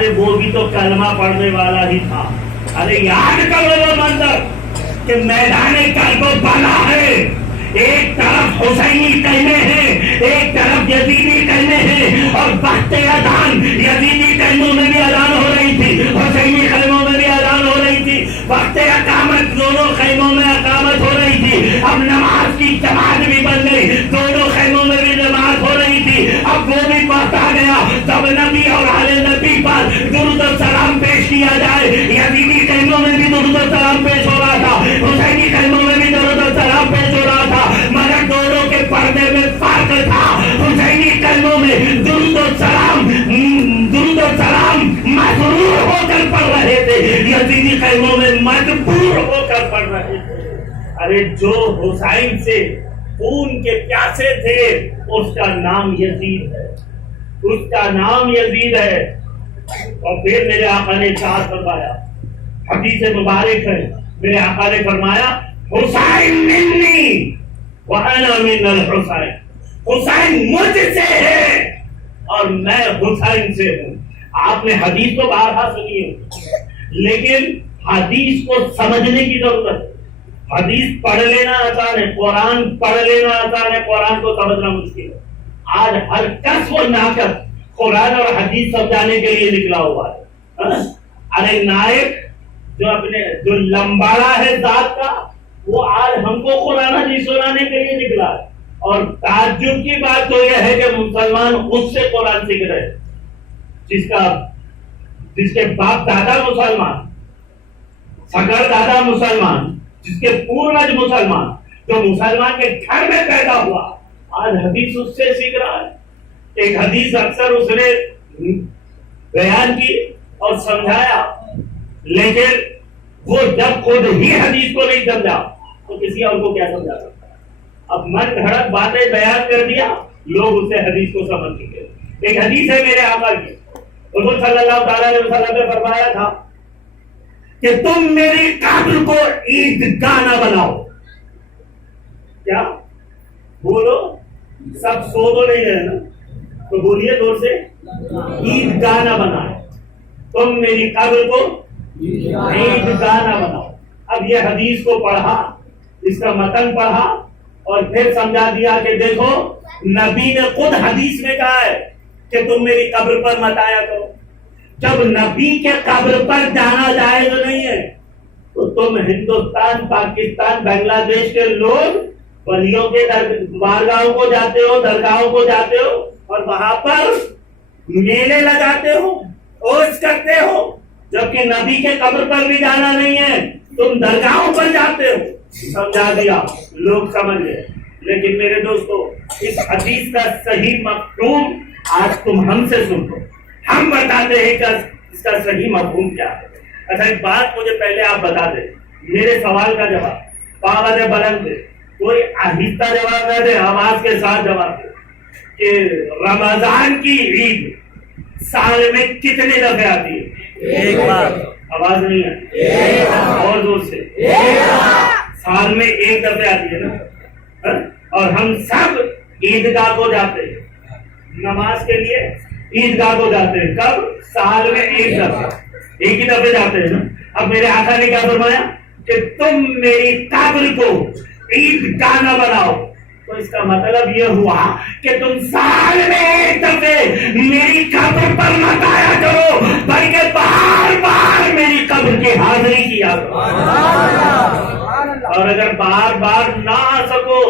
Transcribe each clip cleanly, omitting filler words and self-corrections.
ارے وہ بھی تو کلمہ پڑھنے والا ہی تھا. ارے یاد کرو وہ منظر کہ میدان کربلا ہے، ایک طرف حسینی کلمے ہیں، ایک طرف یزیدی کلمے ہیں، اور وقت اذان یزیدی کلموں میں بھی اذان ہو رہی تھی، حسینی کلموں میں بھی اذان ہو رہی تھی، وقت اقامت دونوں خیموں میں اقامت ہو رہی تھی. اب نماز کی جماعت بھی بن گئی، دونوں خیموں میں بھی نماز ہو رہی تھی. اب وہ بھی پڑھتا گیا، سب نبی اور آل نبی پر درود و سلام پیش کیا جائے. یزیدی کلموں میں بھی درود و سلام پیش ہو رہا تھا، حسینی کلموں میں بھی درود و سلام پیش ہو رہا تھا، مگر دونوں کے پردے میں فرق تھا. حسینی کلموں میں درود و سلام مسرور ہو کر پڑھ رہے تھے، یزیدی کلموں میں مجبور ہو کر پڑھ رہے تھے. ارے جو حسین سے خون کے پیاسے تھے اس کا نام یزید ہے، اس کا نام یزید ہے. اور پھر میرے آقا نے ارشاد فرمایا، حدیث مبارک ہے، میرے آقا نے فرمایا حسین منی وانا من الحسین، حسین مجھ سے ہے اور میں حسین سے ہوں. آپ نے حدیث تو بارہا سنی ہے، لیکن حدیث کو سمجھنے کی ضرورت ہے. حدیث پڑھ لینا آسان ہے، قرآن پڑھ لینا آسان ہے، قرآن کو سمجھنا مشکل ہے. آج ہر کس و ناقص قرآن اور حدیث سمجھانے کے لیے نکلا ہوا ہے. ارے نائک جو لمباڑا ہے ذات کا، وہ آج ہم کو قرآن حدیث سنانے کے لیے نکلا ہے. اور تعجب کی بات تو یہ ہے کہ مسلمان اس سے قرآن سیکھ رہے ہیں جس کے باپ دادا مسلمان، سگر دادا مسلمان، جس کے پوروج مسلمان، جو مسلمان کے گھر میں پیدا ہوا، آج حدیث اس سے سیکھ رہا ہے. ایک حدیث اکثر اس نے بیان کی اور سمجھایا، لیکن وہ جب خود ہی حدیث کو نہیں سمجھا تو کسی اور کو کیا سمجھا سکتا ہے. اب من گھڑت باتیں بیان کر دیا، لوگ اس سے حدیث کو سمجھ چکے. ایک حدیث ہے میرے آقا کی، حضور صلی اللہ تعالیٰ علیہ وسلم نے فرمایا تھا کہ تم میری قبر کو عیدگاہ نہ بناؤ. کیا بولو، سب سو تو نہیں رہے نا، تو بولیے دور سے، عیدگاہ نہ بنائے. تم میری قبر کو عیدگاہ نہ بناؤ. اب یہ حدیث کو پڑھا، اس کا متن پڑھا اور پھر سمجھا دیا کہ دیکھو نبی نے خود حدیث میں کہا ہے کہ تم میری قبر پر مت آیا کرو. جب نبی کے قبر پر جانا جائز نہیں ہے تو تم ہندوستان، پاکستان، بنگلہ دیش کے لوگ ولیوں کے بارگاہوں کو جاتے ہو، درگاہوں کو جاتے ہو اور وہاں پر میلے لگاتے ہو، عرس کرتے ہو، جبکہ نبی کے قبر پر بھی جانا نہیں ہے، تم درگاہوں پر جاتے ہو. سمجھا دیا، لوگ سمجھ گئے. لیکن میرے دوستو، اس حدیث کا صحیح مفہوم آج تم ہم سے سن لو. ہم بتاتے ہیں کہ اس کا صحیح مفہوم کیا ہے. اچھا ایک بات مجھے پہلے آپ بتا دیں، میرے سوال کا جواب پاور بلند دے، کوئی آہستہ جواب نہ دے، آواز کے ساتھ جواب دے کہ رمضان کی عید سال میں کتنے دفعے آتی ہے؟ ایک بار. آواز نہیں ہے، اور زور سے. سال میں ایک دفعے آتی ہے نا. اور ہم سب عیدگاہ کو جاتے ہیں نماز کے لیے، عیدگاہ کو جاتے ہیں کب؟ سال میں ایک دفعہ، ایک ہی دفعے جاتے ہیں نا. اب میرے آقا نے کیا فرمایا کہ تم میری قبر کو عیدگاہ نہ بناؤ. تو اس کا مطلب یہ ہوا کہ تم سال میں ایک دفعے میری قبر پر مت آیا کرو، بلکہ بار بار میری قبر کی حاضری کیا کرو. اور اگر بار بار نہ آ سکو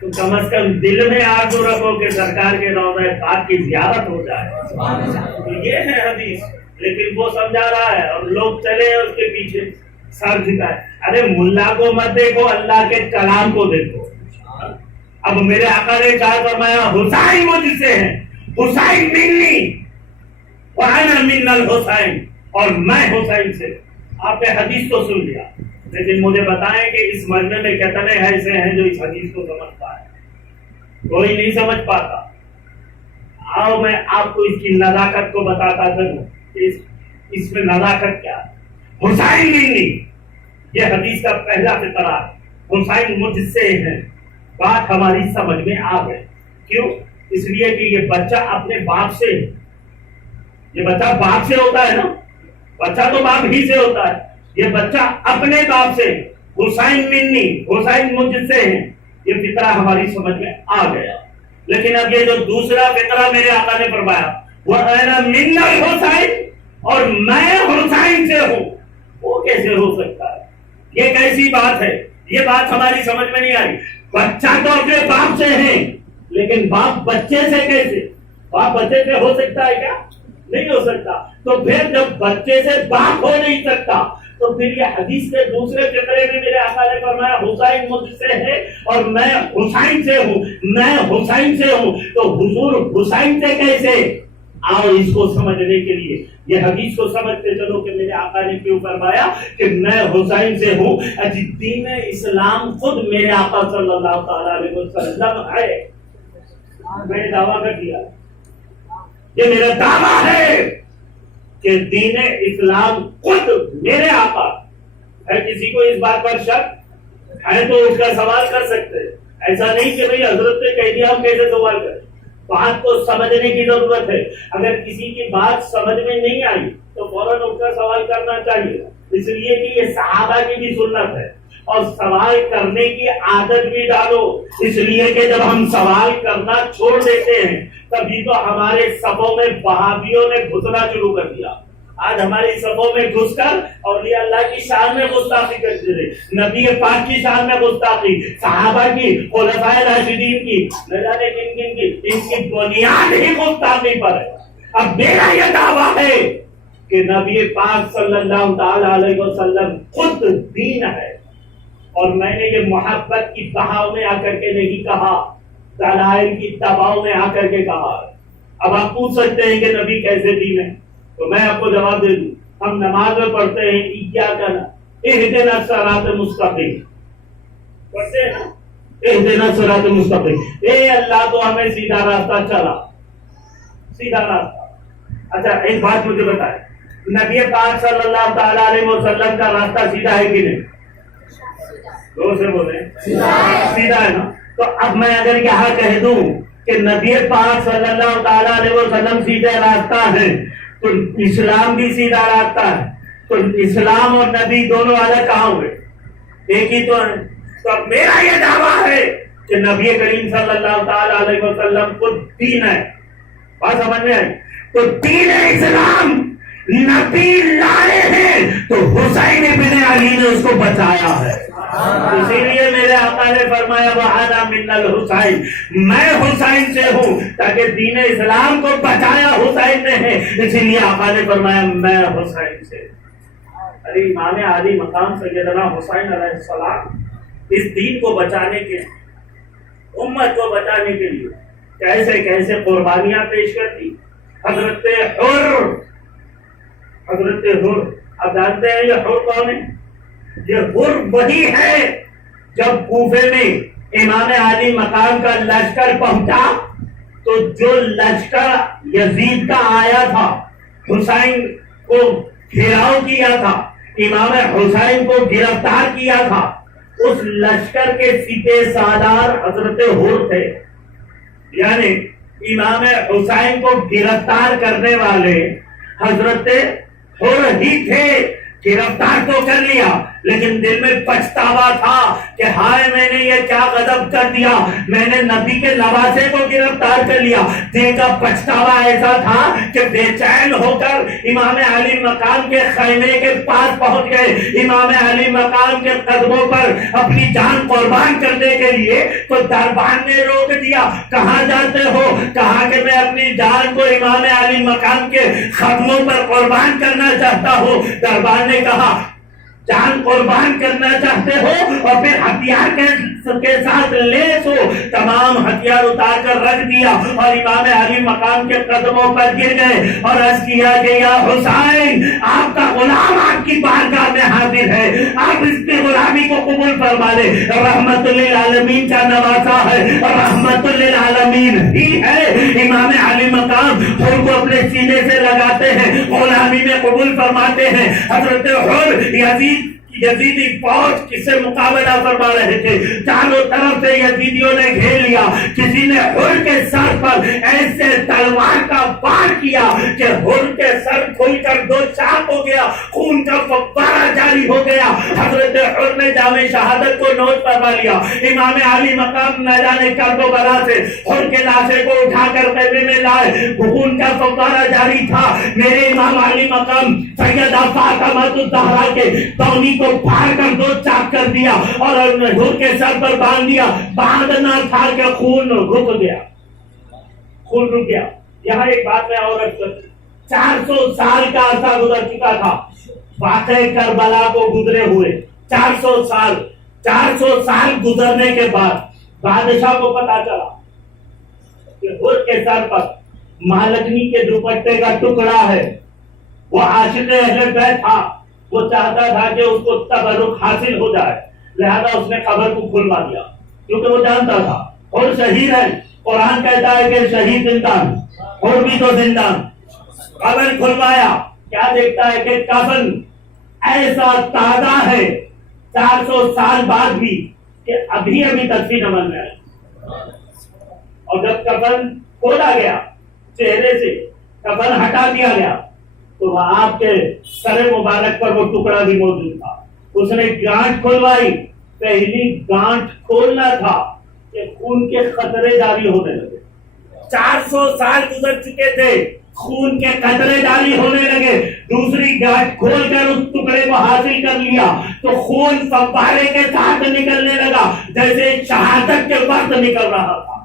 تو کم از کم دل میں آرزو رکھو کہ سرکار کے روضہ پاک کی زیارت ہو جائے. تو یہ ہے حدیث. لیکن وہ سمجھا رہا ہے اور لوگ چلے اس کے پیچھے سر جھکائے. ارے ملا کو مت دیکھو، اللہ کے کلام کو دیکھو. اب میرے آقا نے کہا فرمایا حسین مجھ سے ہے، حسین منی وانا من الحسین، اور میں حسین سے. آپ نے حدیث تو سن لیا، لیکن مجھے بتائیں کہ اس مجمع میں کتنے ایسے ہیں جو اس حدیث کو سمجھ پائے؟ کوئی نہیں سمجھ پاتا. آؤ میں آپ کو اس کی نزاکت کو بتاتا چلوں کہ اس میں نزاکت کیا ہے. حسین منی، یہ حدیث کا پہلا فقرہ ہے. حسین مجھ سے ہے. بات ہماری سمجھ میں آ گئی. کیوں؟ اس لیے کہ یہ بچہ اپنے باپ سے ہے. یہ بچہ باپ سے ہوتا ہے نا, بچہ تو باپ ہی سے ہوتا ہے. یہ بچہ اپنے باپ سے, حسین منی, حسین مجھ سے ہیں, یہ فطرہ ہماری سمجھ میں آ گیا. لیکن اب یہ جو دوسرا فطرہ میرے آقا نے فرمایا وہ انا من الحسین, اور میں حسین سے ہوں, وہ کیسے ہو سکتا ہے؟ یہ کیسی بات ہے؟ یہ بات ہماری سمجھ میں نہیں آئی. بچہ تو اپنے باپ سے ہے, لیکن باپ بچے سے کیسے؟ باپ بچے سے ہو سکتا ہے کیا؟ نہیں ہو سکتا. تو پھر جب بچے سے باپ ہو نہیں سکتا تو پھر یہ حدیث کے دوسرے فقرے میں میرے آقا نے فرمایا حسین مجھ سے ہے اور میں حسین سے ہوں, میں حسین سے ہوں, تو حضور حسین سے کیسے؟ اور اس کو سمجھنے کے لیے یہ حدیث کو سمجھتے چلو کہ میرے آقا نے کیوں فرمایا کہ میں حسین سے ہوں. دین اسلام خود میرے آقا صلی اللہ تعالی علیہ وسلم ہے. میں نے دعویٰ کر دیا, یہ میرا دعویٰ ہے کہ دین اسلام خود میرے آقا ہے. کسی کو اس بات پر شک ہے تو اس کا سوال کر سکتے ہیں. ایسا نہیں کہ بھئی حضرت نے کہہ دیا ہم کیسے سوال کریں. بات کو سمجھنے کی ضرورت ہے. اگر کسی کی بات سمجھ میں نہیں آئی تو فوراً اس کا سوال کرنا چاہیے, اس لیے کہ یہ صحابہ کی بھی سنت ہے. اور سوال کرنے کی عادت بھی ڈالو, اس لیے کہ جب ہم سوال کرنا چھوڑ دیتے ہیں تبھی تو ہمارے صفوں میں وہابیوں نے گھسنا شروع کر دیا. آج ہماری صفوں میں گھس کر اولیاء اللہ کی شان میں گستاخی کرتے رہے, نبی پاک کی شان میں گستاخی, صحابہ کی, خلفائے راشدین کی, نہ جانے کن کن کی, ان کی بنیاد ہی گستاخی پر ہے. اب میرا یہ دعویٰ ہے کہ نبی پاک صلی اللہ تعالی علیہ وسلم خود دین ہے, اور میں نے یہ محبت کی بہاؤ میں آ کر کے نہیں کہا, دلائل کی دباؤ میں آ کر کے کہا. اب آپ پوچھ سکتے ہیں کہ نبی کیسے دین ہے, تو میں آپ کو جواب دے دوں. ہم نماز میں پڑھتے ہیں ایاک اہدنا الصراط المستقیم, پڑھتے ہیں نا, اہدنا الصراط المستقیم, اے اللہ تو ہمیں سیدھا راستہ چلا, سیدھا راستہ. اچھا ایک بات مجھے بتائیں, نبی پاک صلی اللہ تعالی علیہ وسلم کا راستہ سیدھا ہے کہ نہیں؟ دو سے بولیں سیدھا ہے نا. تو اب میں اگر یہاں کہہ دوں کہ نبی پاک صلی اللہ تعالی علیہ وسلم سیدھا راستہ ہے تو اسلام بھی سیدھا راستہ ہے, تو اسلام اور نبی دونوں الگ کہاں ہوئے؟ ایک ہی تو ہے. تو اب میرا یہ دعویٰ ہے کہ نبی کریم صلی اللہ تعالی علیہ وسلم کو دین ہے. بات سمجھ میں آئی؟ تو دین اسلام نبی لائے ہیں تو حسین ابن علی نے اس کو بچایا ہے. اسی لیے میرے آقا نے فرمایا وَأَنَا مِنَ الْحُسَيْنِ, میں حسین سے ہوں, تاکہ دین اسلام کو بچایا حسین نے ہے. اسی لیے آقا نے فرمایا میں حسین سے. ارے امام عالی مقام سیدنا حسین علیہ السلام اس دین کو بچانے کے, امت کو بچانے کے لیے کیسے کیسے قربانیاں پیش کرتی. حضرت حر, حضرت حر, اب جانتے ہیں یہ حر کون ہے؟ یہ حر وہی ہے جب کوفے میں امام عالی مقام کا لشکر پہنچا تو جو لشکر یزید کا آیا تھا, حسین کو گھیراؤ کیا تھا, امام حسین کو گرفتار کیا تھا, اس لشکر کے سپہ سالار حضرت حر تھے. یعنی امام حسین کو گرفتار کرنے والے حضرت حر ہی تھے. گرفتار تو کر لیا لیکن دل میں پچھتاوا تھا کہ ہائے میں نے یہ کیا غضب کر دیا, میں نے نبی کے نواسے کو گرفتار کر لیا. دل کا پچھتاوا ایسا تھا کہ بے چین ہو کر امام علی مقام کے خیمے کے پاس پہنچ گئے. امام علی مقام کے قدموں پر اپنی جان قربان کرنے کے لیے تو دربان نے روک دیا. کہاں جاتے ہو؟ کہا کہ میں اپنی جان کو امام علی مقام کے قدموں پر قربان کرنا چاہتا ہوں. دربان نے کہا جان قربان کرنا چاہتے ہو اور پھر ہتھیار کے ساتھ لیس ہو. تمام ہتھیار اتار کر رکھ دیا اور امام علی مقام کے قدموں پر گر گئے اور عرض کیا کہ یا حسین, آپ کا غلام آپ کی بارگاہ میں حاضر ہے, آپ اس کی غلامی کو قبول فرما لیں. رحمت للعالمین کا نواسا ہے, رحمت للعالمین ہی ہے. امام علی مقام حر کو اپنے سینے سے لگاتے ہیں, غلامی میں قبول فرماتے ہیں. حضرت حر یزید یزیدی فوج کس سے مقابلہ فرما رہے تھے؟ چاروں طرف سے یزیدیوں نے گھیر لیا. کسی نے حر کے سر پر ایسے تلوار کا وار کیا کہ حر کے سر کھل کر دو چاک ہو گیا, خون کا فوارہ جاری ہو گیا. حضرت حر نے جامِ شہادت کو نوٹ فرما لیا. امام علی مقام میدان کربلا سے حر کے لاشے کو اٹھا کر قیمے میں لائے. خون کا فوارہ جاری تھا. میرے امام علی مقام سیدہ فاطمہ الزہرا کے دونی کو پھاڑ کر دو چاک کر دیا اور حر کے سر پر باندھ دیا. باندھنا تھا کہ خون رک گیا, خون رک گیا. یہاں ایک بات میں اور 400 سال کا عرصہ گزر چکا تھا واقعہ کربلا کو گزرے ہوئے. 400 سال گزرنے کے بعد بادشاہ کو پتا چلا کہ حر کے سر پر مہالکشمی کے دوپٹے کا ٹکڑا ہے. وہ عاشق اہل بیت تھا, وہ چاہتا تھا کہ اس کو تبرک حاصل ہو جائے, لہذا اس نے خبر کو کھلوا دیا کیونکہ وہ جانتا تھا اور شہید ہے. قرآن کہتا ہے کہ شہید زندہ اور بھی تو زندہ. خبر کھلوایا, کیا دیکھتا ہے کہ کفن ایسا تازہ ہے 400 سال بعد بھی کہ ابھی تدفین عمل میں آئی. اور جب کفن کھولا گیا, چہرے سے کفن ہٹا دیا گیا, تو آپ کے سر مبارک پر وہ ٹکڑا بھی موجود تھا. اس نے گانٹھ کھلوائی. پہلی گانٹھ کھولنا تھا کہ خون کے قطرے جاری ہونے لگے. 400 سال گزر چکے تھے, خون کے قطرے جاری ہونے لگے. دوسری گانٹھ کھول کر اس ٹکڑے کو حاصل کر لیا تو خون فوارے کے ساتھ نکلنے لگا جیسے شہادت کے وقت نکل رہا تھا.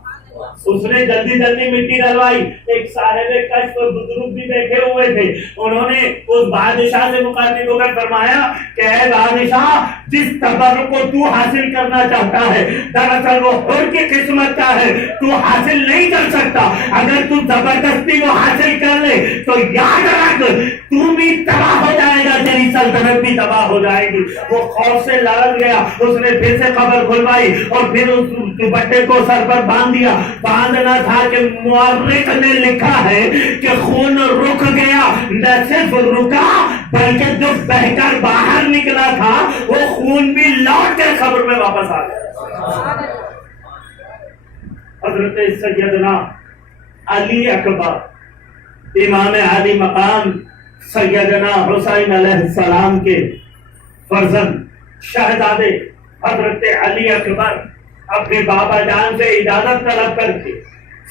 اس نے جلدی جلدی مٹی ڈلوائی. ایک صاحب کشف بزرگ بھی بیٹھے ہوئے تھے, انہوں نے اس بادشاہ سے مخاطب ہو کر فرمایا کہ اے بادشاہ, جس تبرک کو تو حاصل کرنا چاہتا ہے دراصل وہ حر کی قسمت کا ہے, تو حاصل نہیں کر سکتا. اگر تو زبردستی وہ حاصل کر لے تو یاد رکھ تو بھی تباہ ہو جائے گا, تیری سلطنت بھی تباہ ہو جائے گی. وہ خوف سے لڑ گیا. اس نے پھر سے خبر کھلوائی اور پھر اس دوپٹے کو سر پر باندھ دیا. باندھنا تھا کہ مورخ نے لکھا ہے کہ خون رک گیا. نہ صرف رکا بلکہ جو بہ کر باہر نکلا تھا وہ خون بھی لوٹ کر قبر میں واپس آ گیا. حضرت سیدنا علی اکبر امام علی مقام سیدنا حسین علیہ السلام کے فرزند شہزادے حضرت علی اکبر اپنے بابا جان سے اجازت طلب کر کے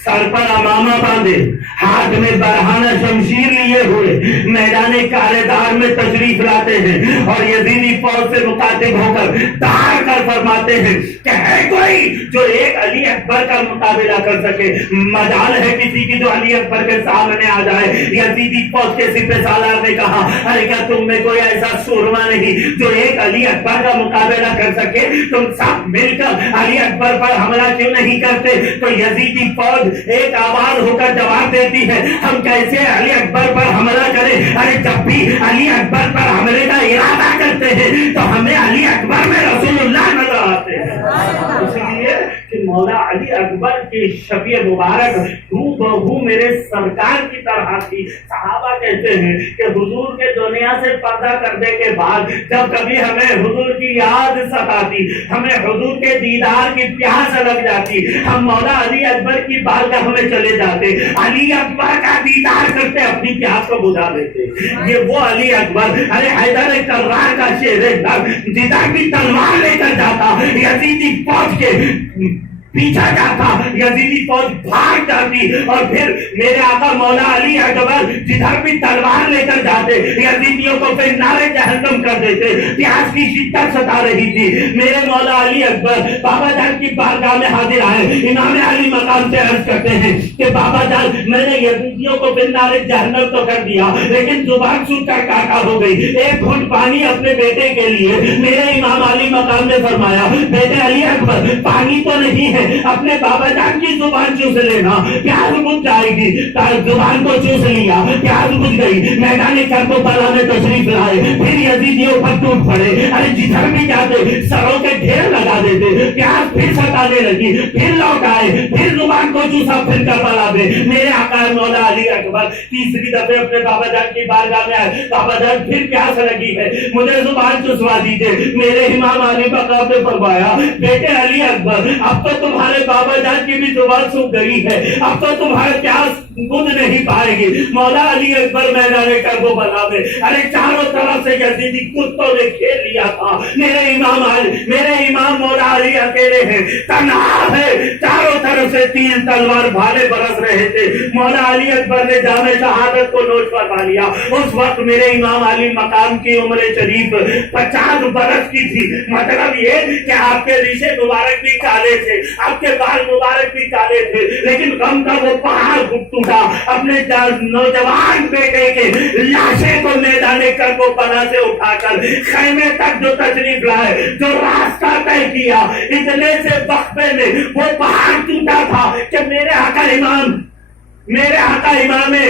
سر پر امامہ باندھے, ہاتھ میں برہانہ شمشیر لیے ہوئے میدان کارے میں تشریف لاتے ہیں اور یزیدی فوج سے مخاطب ہو کر دھار کر فرماتے ہیں کہ ہے کوئی جو ایک علی اکبر کا مقابلہ کر سکے؟ مجال ہے کسی کی جو علی اکبر کے سامنے آ جائے؟ یزیدی فوج کے سپہ سالار نے کہا ارے کیا تم میں کوئی ایسا سورما نہیں جو ایک علی اکبر کا مقابلہ کر سکے؟ تم سب مل کر علی اکبر پر حملہ کیوں نہیں کرتے؟ تو یزیدی فوج ایک آواز ہو کر جواب دیتی ہے ہم کیسے علی اکبر پر حملہ کریں؟ ارے جب بھی علی اکبر پر حملے کا ارادہ کرتے ہیں تو ہمیں علی اکبر میں رسول اللہ نظر آتے ہیں. اس لیے کہ مولا علی اکبر کی شفیع مبارک ہو بہو میرے سرکار کی طرح تھی. صحابہ کہتے ہیں کہ حضور کے دنیا سے پردہ کرنے کے بعد جب کبھی ہمیں حضور کی یاد ستاتی, ہمیں حضور کے دیدار کی پیاس لگ جاتی, ہم مولا علی اکبر کی بارگاہ میں چلے جاتے, علی اکبر کا دیدار کرتے, اپنی پیاس کو بجھا لیتے. یہ وہ علی اکبر, ارے حیدر کرار کا شیر جدھر بھی تلوار لے کر جاتا یزیدی فوج کے پیچھا جاتا, یزیدی فوج بھاگ جاتی اور پھر میرے آقا مولا علی اکبر جدھر بھی تلوار لے کر جاتے یزیدیوں کو پھر نارے جہنم کر دیتے. پیاس کی شدت ستا رہی تھی. میرے مولا علی اکبر بابا جان کی بارگاہ میں حاضر آئے. امام علی مقام سے عرض کرتے ہیں کہ بابا جان میں نے یزیدیوں کو پھر نارے جہنم تو کر دیا لیکن زبان سن کر کاٹا ہو گئی. ایک گھونٹ پانی اپنے بیٹے کے لیے. میرے امام علی مقام نے فرمایا بیٹے علی اکبر پانی تو نہیں ہے اپنے بابا جان کی زبان چوس لینا، پیاس بجھ جائے گی۔ زبان کو چوس لیا، پیاس بجھ گئی، میدان کربلا میں تشریف لائے، پھر یزیدیوں پر ٹوٹ پڑے، ارے جدھر بھی جاتے سروں کے ڈھیر لگا دیتے، پیاس پھر ستانے لگی، پھر لوٹ آئے، پھر زبان کو چوسا، پھر کربلا میں میرے آقا مولا علی اکبر تیسری دفعہ اپنے بابا جان کی بارگاہ میں آئے، بابا جان پھر پیاس لگی ہے، مجھے زبان چسوا دیجیے۔ میرے امام علی مقام نے فرمایا، بیٹے علی اکبر اب تو تمہارے بابا جان کی بھی زبان سوکھ گئی ہے، اب تو تمہارے پیاس بجھ نہیں پائے گی۔ مولا علی اکبر میدان کربلا میں ارے چاروں طرف سے یزیدی کتوں نے کھیل لیا تھا، میرے امام مولا علی اکیلے ہیں، تنہا ہے، چاروں طرف سے تیر تلوار بھالے برس رہے تھے۔ مولا علی اکبر نے جام شہادت کو نوش فرما لیا۔ اس وقت میرے امام علی مقام کی عمر شریف 50 برس کی تھی، مطلب یہ کہ آپ کے ریشے مبارک بھی کالے تھے، آپ کے بال مبارک بھی کالے تھے، لیکن غم کا وہ پہاڑ ٹوٹا، اپنے نوجوان بیٹے کے لاشے کو میدان کربلا سے اٹھا کر خیمے تک جو تشریف لائے، جو راستہ طے کیا، اتنے سے وقفے میں وہ پہاڑ ٹوٹا تھا کہ میرے آقا امام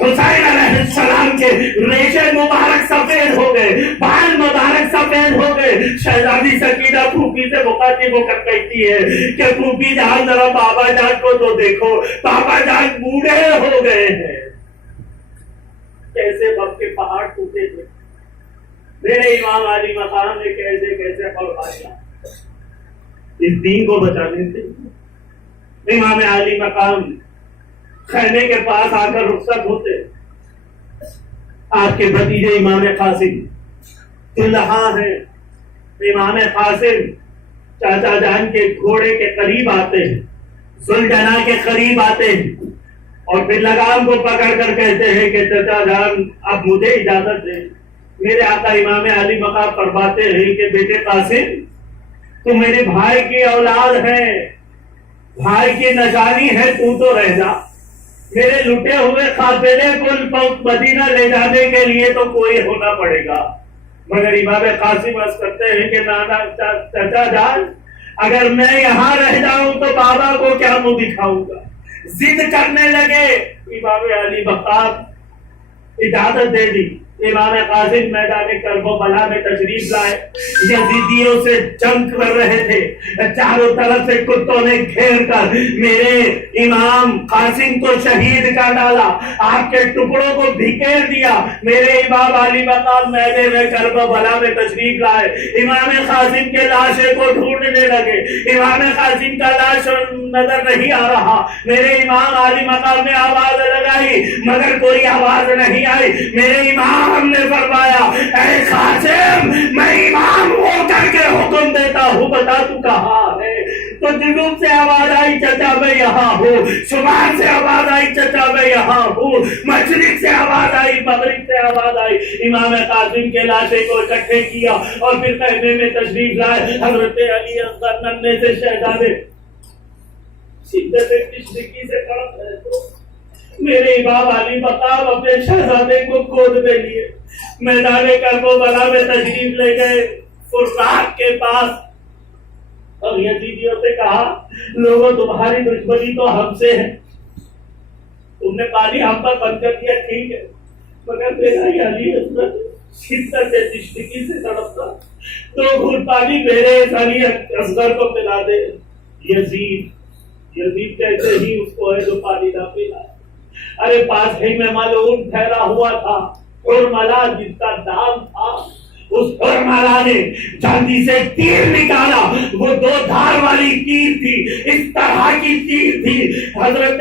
حسین علیہ السلام کے ریشے مبارک سفید ہو گئے، بال مبارک سفید ہو گئے۔ شہزادی سکینہ پھوپھی سے مخاطب ہو کر کہتی ہے کہ پھوپھی جان ذرا بابا جان کو تو دیکھو، بابا جان بوڑھے ہو گئے ہیں۔ کیسے وقت کے پہاڑ ٹوٹے تھے، میرے امام علی مقام نے کیسے کیسے فرمایا اس دین کو بچانے سے۔ امام علی مقام خیمے کے پاس آ کر رخصت ہوتے، آپ کے بھتیجے امام قاسم دلہا ہیں، امام قاسم چاچا جان کے گھوڑے کے قریب آتے ہیں، ذوالجناح کے قریب آتے ہیں، اور پھر لگام کو پکڑ کر کہتے ہیں کہ چاچا جان اب مجھے اجازت دیں۔ میرے آقا امام علی مقام فرماتے ہیں کہ بیٹے قاسم تو میرے بھائی کی اولاد ہے، بھائی کی نشانی ہے، تو رہ جا، میرے لٹے ہوئے قافلے کو مدینہ لے جانے کے لیے تو کوئی ہونا پڑے گا۔ مگر امام قاسم عرض کرتے ہیں کہ نانا چچا جان اگر میں یہاں رہ جاؤں تو بابا کو کیا منہ دکھاؤں گا، ضد کرنے لگے۔ امام علی مقام اجازت دے دی، امام قاسم میدان کربلا میں تشریف لائے، یزیدیوں سے جنگ کر رہے تھے، چاروں طرف سے کتوں نے گھیر کر میرے امام قاسم کو شہید کر ڈالا، آپ کے ٹکڑوں کو بکھیر دیا۔ میرے امام علی مقام میدان کربلا میں تشریف لائے، امام قاسم کے لاشے کو ڈھونڈنے لگے، امام قاسم کا لاش نظر نہیں آ رہا۔ میرے امام علی مقام نے آواز لگائی مگر کوئی آواز نہیں آئی۔ میرے امام ہم نے فرمایا اے قاسم میں امام ہو کر کے حکم دیتا ہوں، بتا تو کہاں ہے؟ تو جنوب سے آواز آئی چچا میں یہاں ہوں، شمال سے آواز آئی چچا میں یہاں ہوں، مشرق سے آواز آئی، مغرب سے آواز آئی۔ امام قاسم کے لاشے کو اکٹھے کیا اور پھر خیمے میں تشریف لائے۔ حضرت علی اصغر ننھے سے شہزادے شدت تشویشی سے کڑپ رہے تو میرے امام علی مقام اپنے شہزادے کو گود میں لیے میدان کربلا میں تشریف لے گئے فرقات کے پاس، اور یزیدیوں سے کہا لوگوں تمہاری دشمنی تو ہم سے ہے، تم نے پانی ہم پر بند کر دیا ٹھیک ہے، مگر میرا علی اصغر شدت تشویشی سے تڑپتا، 2 گھونٹ پانی میرے علی اصغر کو پلا دے۔ یزید کہتے ہی اس کو ہے جو پانی نہ پلا۔ ارے پاس ہی میں ملعون ٹھہرا ہوا تھا حرملہ جس کا نام تھا، اس حرملہ نے جلدی سے تیر نکالا، وہ 2 دھار والی تیر تھی، اس طرح کی تیر تھی، حضرت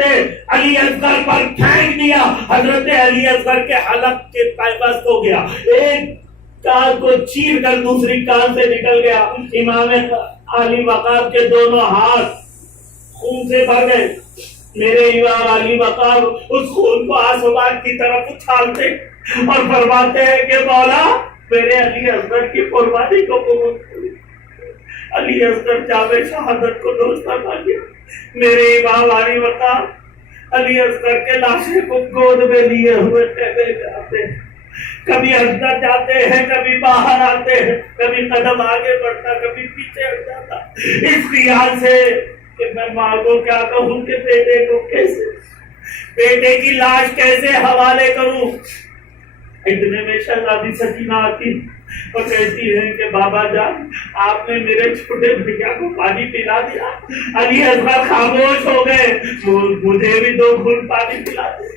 علی اصغر پر پھینک دیا، حضرت علی اصغر کے حلق کے پیبست ہو گیا، ایک کان کو چیر کر دوسری کان سے نکل گیا۔ امام علی مقام کے دونوں ہاتھ خون سے بھر گئے۔ میرے امام علی مقام اس خون کو آسمان کی طرف اچھالتے اور فرماتے ہیں کہ مولا میرے علی اصغر کی قربانی کو قبول کرے۔ علی اصغر جامع شہادت کو نوش فرما دیا۔ میرے امام علی مقام علی اصغر کے لاشے کو گود میں لیے ہوئے خیمے جاتے ہیں، کبھی اندر جاتے ہیں کبھی باہر آتے ہیں، کبھی قدم آگے بڑھتا کبھی پیچھے ہٹ جاتا، اس خیال سے کہ میں ماں کو کیا کہوں کہ بیٹے کو کیسے، بیٹے کی لاش کیسے حوالے کروں۔ اتنے میں شہزادی سکینہ آتی اور کہتی ہے کہ بابا جان آپ نے میرے چھوٹے بھیا کو پانی پلا دیا۔ علی اصغر خاموش ہو گئے، مجھے بھی 2 گھونٹ پانی پلا دے۔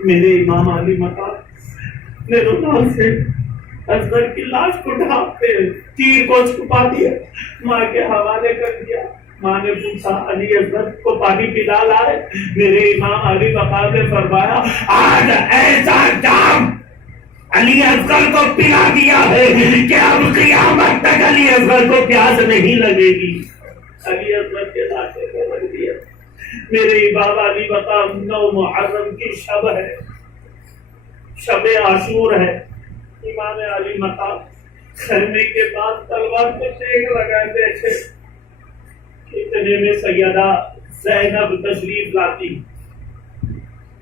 میرے امام علی مقام نے رونا سے اصغر کی لاش کو ڈھانپ کے تیر کو چھپا دیا، ماں کے حوالے کر دیا۔ ماں نے پوچھا علی اصغر کو پانی پلا لائے؟ میرے امام علی مقام نے فرمایا آج ایسا جام علی اصغر کو پلا دیا ہے کہ اب قیامت تک علی اصغر کو پیاس نہیں لگے گی۔ علی اصغر کے لاشے کو رکھ دیا۔ میرے امام علی مقام 9 محرم کی شب ہے، شب عاشور ہے۔ امام علی مقام خیمے کے بعد تلوار کو ٹیک لگائے بیٹھے، اتنے میں سیدہ زینب تشریف لاتی۔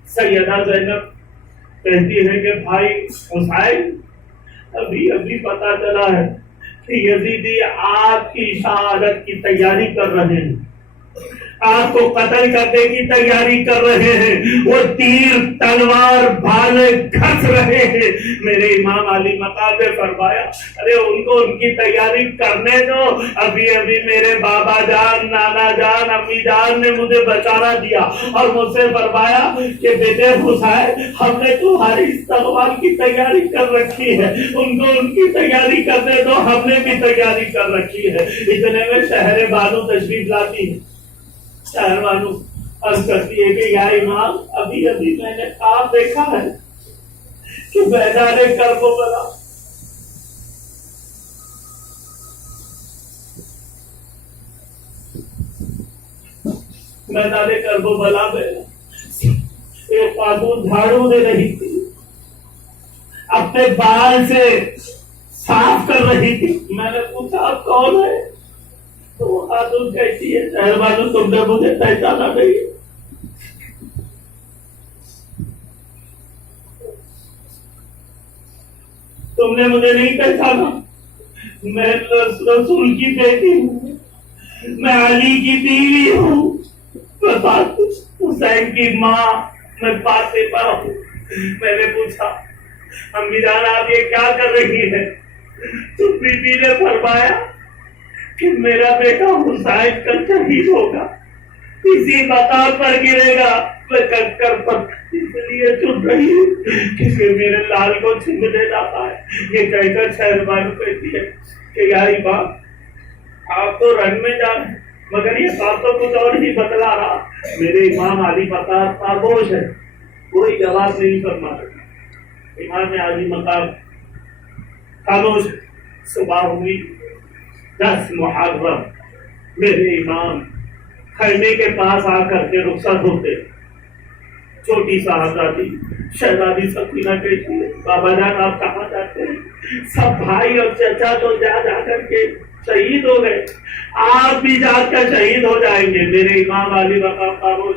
سیدہ زینب کہتی ہے کہ بھائی حسین ابھی پتا چلا ہے کہ یزیدی آپ کی شہادت کی تیاری کر رہے ہیں، آپ کو قتل کرنے کی تیاری کر رہے ہیں، وہ تیر تلوار بھالے گھس رہے ہیں۔ میرے امام علی مقام نے فرمایا ارے ان کو ان کی تیاری کرنے دو، ابھی میرے بابا جان، نانا جان، امی جان نے مجھے بچانا دیا اور مجھ سے فرمایا کہ بیٹے حسین ہم نے تمہاری استقبال کی تیاری کر رکھی ہے، ان کو ان کی تیاری کرنے دو، ہم نے بھی تیاری کر رکھی ہے۔ اتنے میں شہر بانو تشریف لاتی ہے۔ شہر بانو عرض کرتی ہے کہ یا امام ابھی میں نے خواب دیکھا ہے کہ میدان کربلا میں ایک خاتون جھاڑو دے رہی تھی، اپنے بال سے صاف کر رہی تھی۔ میں نے پوچھا آپ کون ہے؟ تو وہ خاتون کہتی ہے شہر بانو تم نے مجھے پہچانا نہیں، تم نے مجھے نہیں پہچانا، میں رسول کی بیٹی ہوں، میں علی کی بیوی ہوں، حسین کی ماں، میں فاطمہ ہوں۔ میں نے پوچھا امی جان آپ یہ کیا کر رہی ہے؟ تو بی بی نے فرمایا کہ میرا بیٹا حسین کل شہید ہوگا، اسی مقام پر گرے گا، میں کنکر پر اس لیے چن رہی ہوں کہ میرے لال کو چھپنے جاتا ہے۔ یہ کہہ کر شہر بانو کہتی ہے کہ یا امام آپ تو رن میں جا رہے مگر یہ بات تو کچھ اور ہی بتلا رہا۔ میرے امام علی مقام خاموش ہے، کوئی جواب نہیں فرما رہا۔ امام علی مقام خاموش۔ صبح ہوئی 10 محرم، میرے امام خیمے کے پاس آ کر کے رخصت ہوتے۔ چھوٹی صاحبزادی شہزادی سکینہ کہتی ہے بابا جان آپ کہاں جاتے ہیں؟ سب بھائی اور چچا تو جا کر کے شہید ہو گئے، آپ بھی جا کر شہید ہو جائیں گے۔ میرے امام علی مقام خاموش،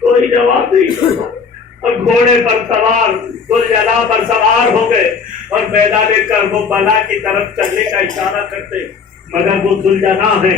کوئی جواب نہیں کرتا۔ اور گھوڑے پر سوار ذوالجلال پر سوار ہو گئے اور میدان کربلا کی طرف چلنے کا اشارہ کرتے، مگر وہ ذوالجلال ہے